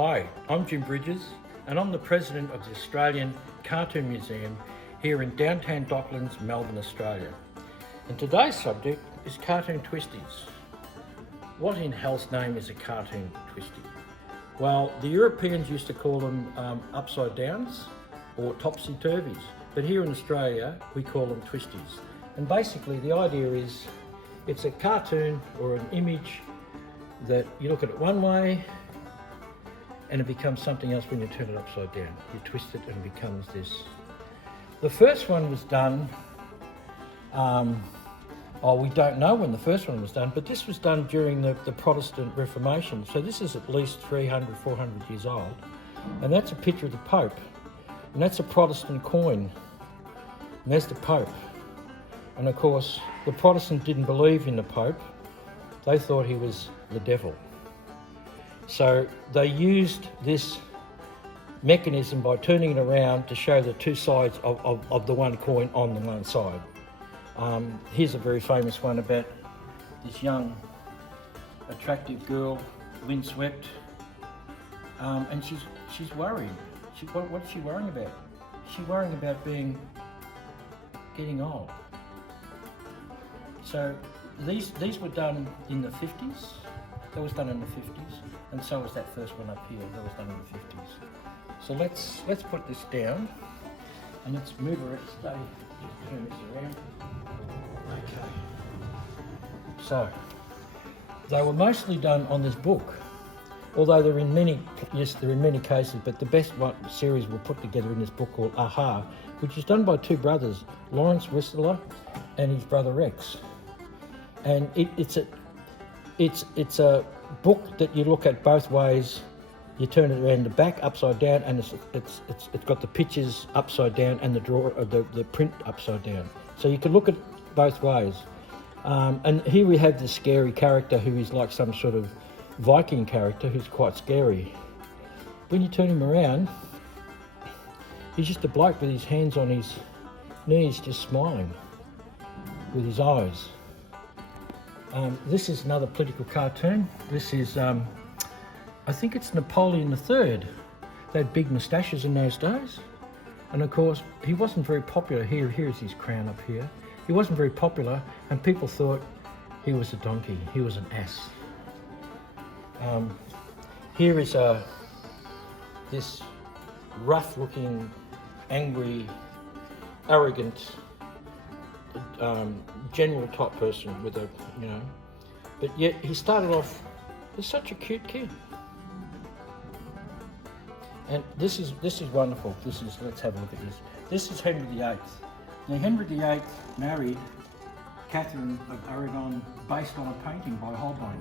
Hi, I'm Jim Bridges and I'm the President of the Australian Cartoon Museum here in downtown Docklands, Melbourne, Australia. And today's subject is cartoon twisties. What in hell's name is a cartoon twisty? Well, the Europeans used to call them upside downs or topsy-turvies, but here in Australia we call them twisties. And basically the idea is it's a cartoon or an image that you look at it one way and it becomes something else when you turn it upside down. You twist it and it becomes this. The first one was done, we don't know when the first one was done, but this was done during the Protestant Reformation. So this is at least 300, 400 years old. And that's a picture of the Pope. And that's a Protestant coin. And there's the Pope. And of course, the Protestant didn't believe in the Pope. They thought he was the devil. So they used this mechanism by turning it around to show the two sides of the one coin on the one side. Here's a very famous one about this young, attractive girl, windswept, and she's worried. What is she worrying about? She's worrying about getting old. So these were done in the 50s. That was done in the 50s, and so was that first one up here. That was done in the 50s. So let's put this down, and let's move it. Stay. Just turn this around. Okay. So they were mostly done on this book, although they're in many cases. But the best series were put together in this book called Aha, which is done by two brothers, Lawrence Whistler and his brother Rex. And it's a book that you look at both ways. You turn it around the back upside down, and it's got the pictures upside down and the print upside down. So you can look at both ways. And here we have this scary character who is like some sort of Viking character who's quite scary. When you turn him around, he's just a bloke with his hands on his knees, just smiling with his eyes. This is another political cartoon. This is, I think it's Napoleon III. They had big moustaches in those days. And of course, he wasn't very popular. Here's his crown up here. He wasn't very popular, and people thought he was a donkey. He was an ass. Here is this rough-looking, angry, arrogant, general type person with a, but yet he started off as such a cute kid. And this is wonderful. Let's have a look at this. This is Henry VIII. Now Henry VIII married Catherine of Aragon based on a painting by Holbein.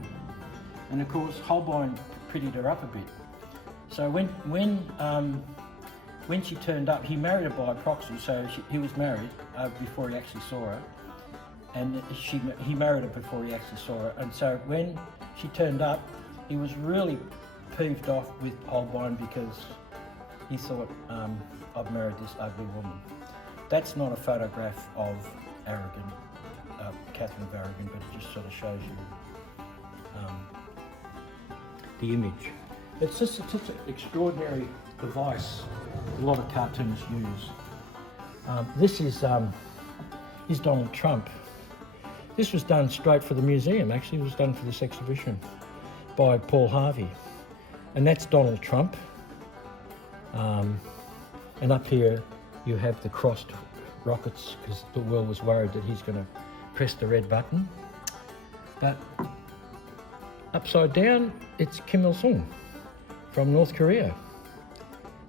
And of course Holbein prettied her up a bit. So when she turned up, he married her by proxy, so he was married before he actually saw her. And he married her before he actually saw her. And so when she turned up, he was really peeved off with Holbein because he thought, I've married this ugly woman. That's not a photograph of Catherine of Aragon, but it just sort of shows you the image. It's just an extraordinary device a lot of cartoonists use. This is Donald Trump. This was done straight for the museum, actually. It was done for this exhibition by Paul Harvey. And that's Donald Trump. And up here you have the crossed rockets because the world was worried that he's going to press the red button. But upside down, it's Kim Il-sung from North Korea.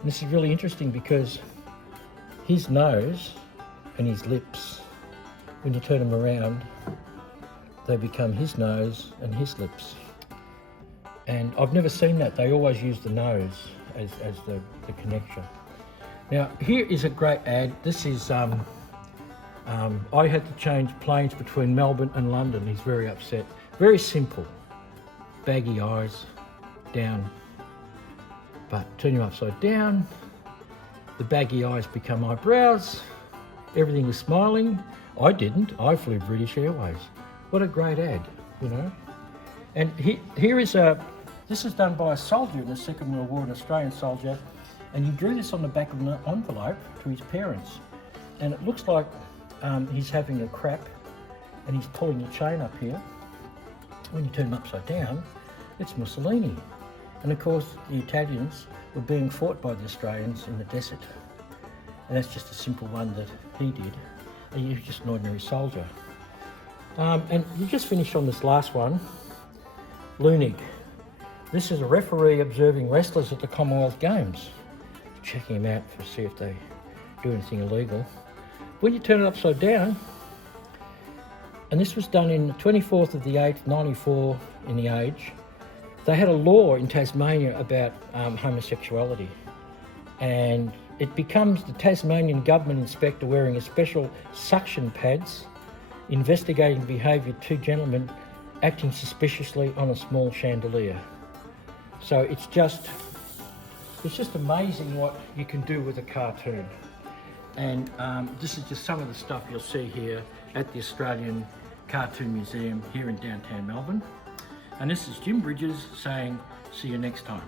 And this is really interesting because his nose and his lips, when you turn them around, they become his nose and his lips. And I've never seen that. They always use the nose as the connection. Now, here is a great ad. This is, I had to change planes between Melbourne and London. He's very upset. Very simple. Baggy eyes, down. But turn you upside down, the baggy eyes become eyebrows, everything is smiling. I didn't, I flew British Airways. What a great ad, And here is This is done by a soldier in the Second World War, an Australian soldier, and he drew this on the back of an envelope to his parents. And it looks like he's having a crap and he's pulling the chain up here. When you turn him upside down, it's Mussolini. And of course, the Italians were being fought by the Australians in the desert. And that's just a simple one that he did. He was just an ordinary soldier. And we just finished on this last one, Lunig. This is a referee observing wrestlers at the Commonwealth Games, checking them out to see if they do anything illegal. When you turn it upside down, and this was done in the 24th of the 8th, 94 in the age, they had a law in Tasmania about homosexuality. And it becomes the Tasmanian government inspector wearing a special suction pads, investigating behaviour of two gentlemen acting suspiciously on a small chandelier. So it's just amazing what you can do with a cartoon. And this is just some of the stuff you'll see here at the Australian Cartoon Museum here in downtown Melbourne. And this is Jim Bridges saying, see you next time.